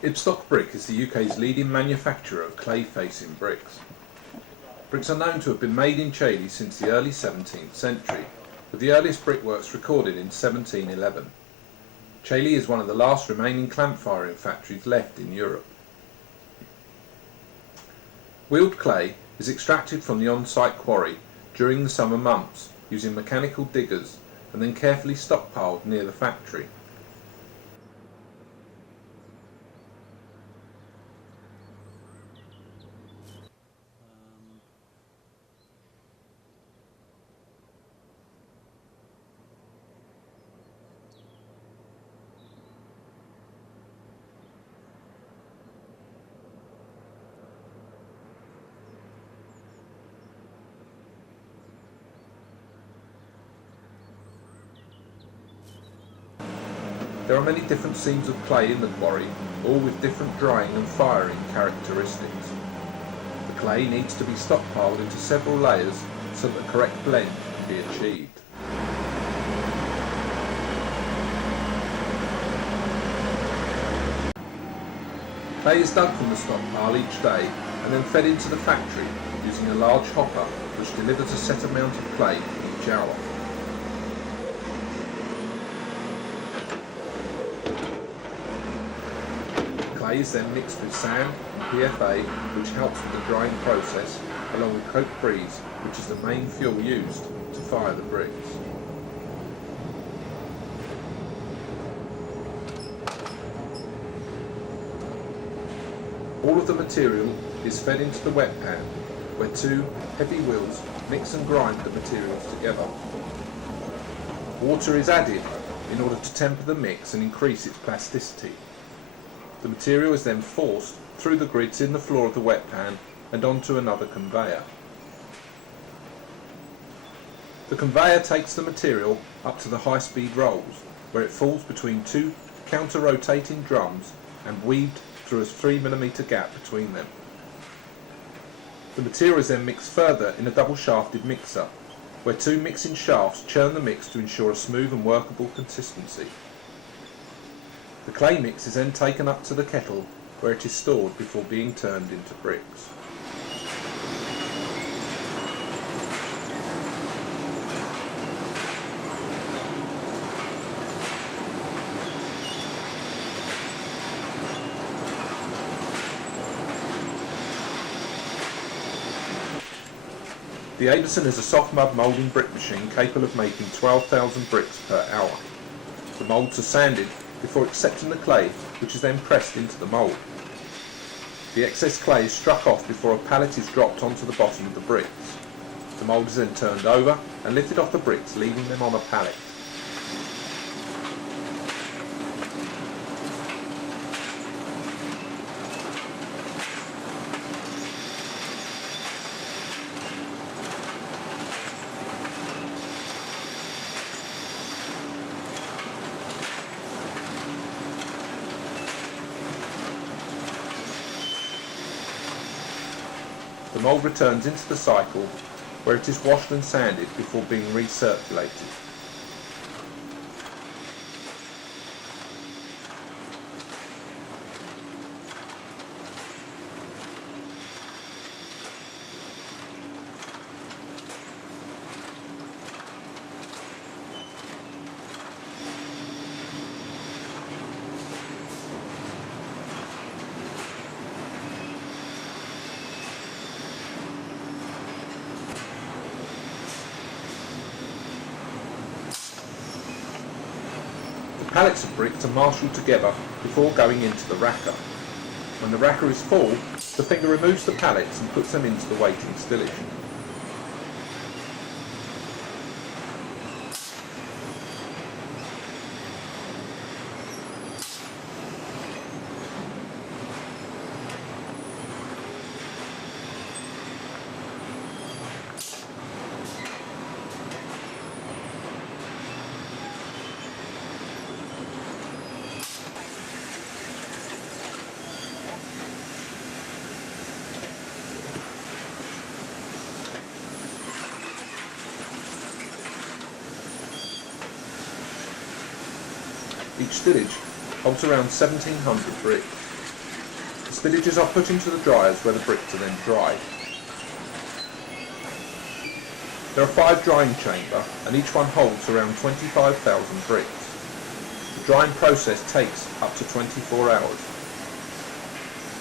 Ibstock Brick is the UK's leading manufacturer of clay-facing bricks. Bricks are known to have been made in Chailey since the early 17th century, with the earliest brickworks recorded in 1711. Chailey is one of the last remaining clamp firing factories left in Europe. Wheeled clay is extracted from the on-site quarry during the summer months using mechanical diggers and then carefully stockpiled near the factory. There are many different seams of clay in the quarry, all with different drying and firing characteristics. The clay needs to be stockpiled into several layers so that the correct blend can be achieved. Clay is dug from the stockpile each day and then fed into the factory using a large hopper which delivers a set amount of clay each hour. Clay is then mixed with sand and PFA, which helps with the drying process, along with coke breeze, which is the main fuel used to fire the bricks. All of the material is fed into the wet pan, where two heavy wheels mix and grind the materials together. Water is added in order to temper the mix and increase its plasticity. The material is then forced through the grids in the floor of the wet pan and onto another conveyor. The conveyor takes the material up to the high-speed rolls, where it falls between two counter-rotating drums and weaved through a 3mm gap between them. The material is then mixed further in a double-shafted mixer, where two mixing shafts churn the mix to ensure a smooth and workable consistency. The clay mix is then taken up to the kettle, where it is stored before being turned into bricks. The Aberson is a soft mud moulding brick machine capable of making 12,000 bricks per hour. The moulds are sanded before accepting the clay, which is then pressed into the mould. The excess clay is struck off before a pallet is dropped onto the bottom of the bricks. The mould is then turned over and lifted off the bricks, leaving them on a pallet. The mould returns into the cycle, where it is washed and sanded before being recirculated. Pallets of bricks are marshalled together before going into the racker. When the racker is full, the finger removes the pallets and puts them into the waiting stillage. Each stillage holds around 1,700 bricks. Spillages are put into the dryers where the bricks are then dried. There are 5 drying chambers and each one holds around 25,000 bricks. The drying process takes up to 24 hours.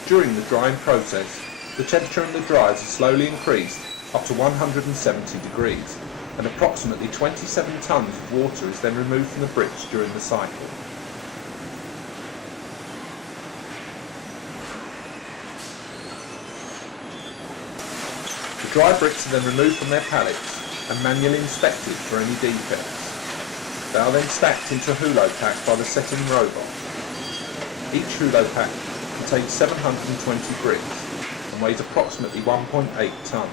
During the drying process, the temperature in the dryers is slowly increased up to 170 degrees, and approximately 27 tonnes of water is then removed from the bricks during the cycle. The dry bricks are then removed from their pallets and manually inspected for any defects. They are then stacked into a houlo pack by the setting robot. Each houlo pack contains 720 bricks and weighs approximately 1.8 tonnes.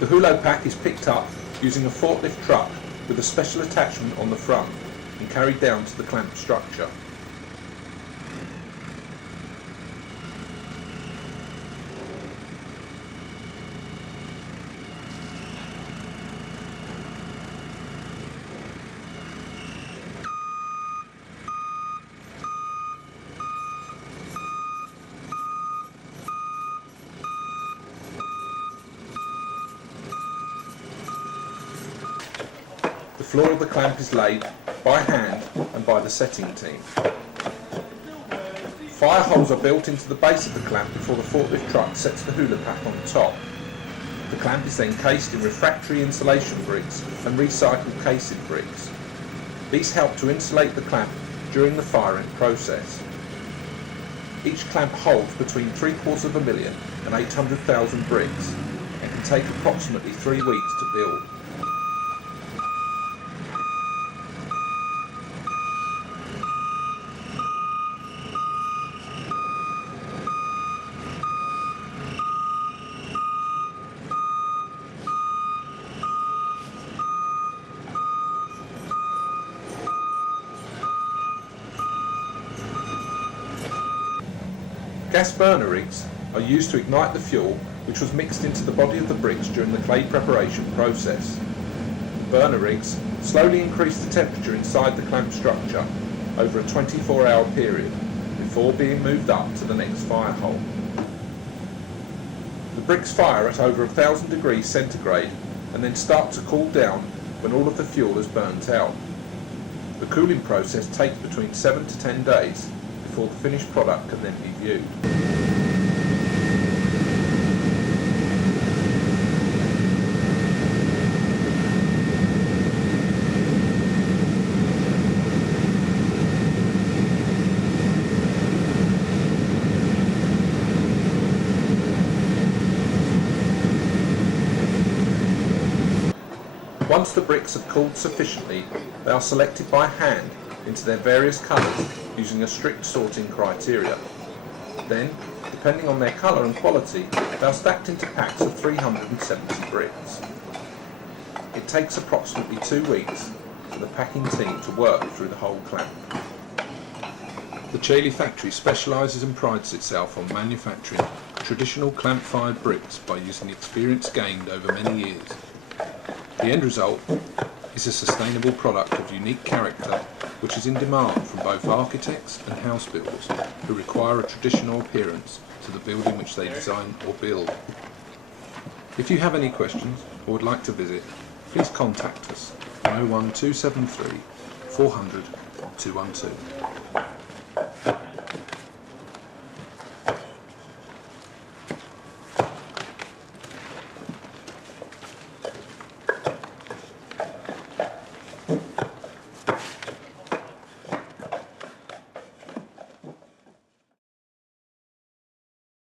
The houlo pack is picked up using a forklift truck with a special attachment on the front and carried down to the clamp structure. The floor of the clamp is laid by hand and by the setting team. Fire holes are built into the base of the clamp before the forklift truck sets the houlo pack on top. The clamp is then cased in refractory insulation bricks and recycled casing bricks. These help to insulate the clamp during the firing process. Each clamp holds between 750,000 and 800,000 bricks and can take approximately 3 weeks to build. Gas burner rigs are used to ignite the fuel which was mixed into the body of the bricks during the clay preparation process. Burner rigs slowly increase the temperature inside the clamp structure over a 24-hour period before being moved up to the next fire hole. The bricks fire at over 1,000 degrees centigrade and then start to cool down when all of the fuel is burnt out. The cooling process takes between 7 to 10 days before the finished product can then be viewed. Once the bricks have cooled sufficiently, they are selected by hand into their various colours using a strict sorting criteria. Then, depending on their colour and quality, they are stacked into packs of 370 bricks. It takes approximately 2 weeks for the packing team to work through the whole clamp. The Chailey factory specialises and prides itself on manufacturing traditional clamp-fired bricks by using experience gained over many years. The end result is a sustainable product of unique character which is in demand from both architects and house builders who require a traditional appearance to the building which they design or build. If you have any questions or would like to visit, please contact us on 01273 400 212.